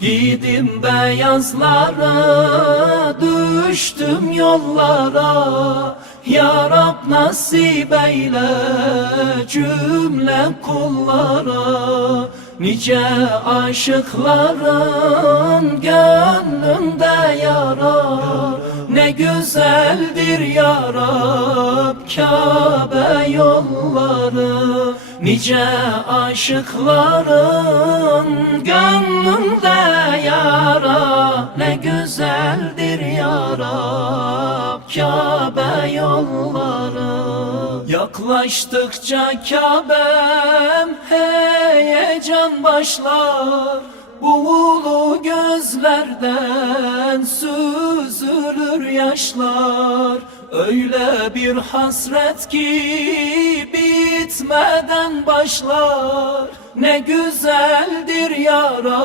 Giydim beyazlara Düştüm yollara. Ya Rab nasip eyle Cümle kullara. Nice aşıkların Gönlünde yara Ne güzeldir ya Rab Kabe yolları. Nice aşıkların gönlünde yara Ne güzeldir ya Rab Kabe yolları Yaklaştıkça Kabe'm heyecan başlar. Buğulu gözlerden süzülür yaşlar. Öyle bir hasret ki bitmeden başlar. Ne güzeldir yara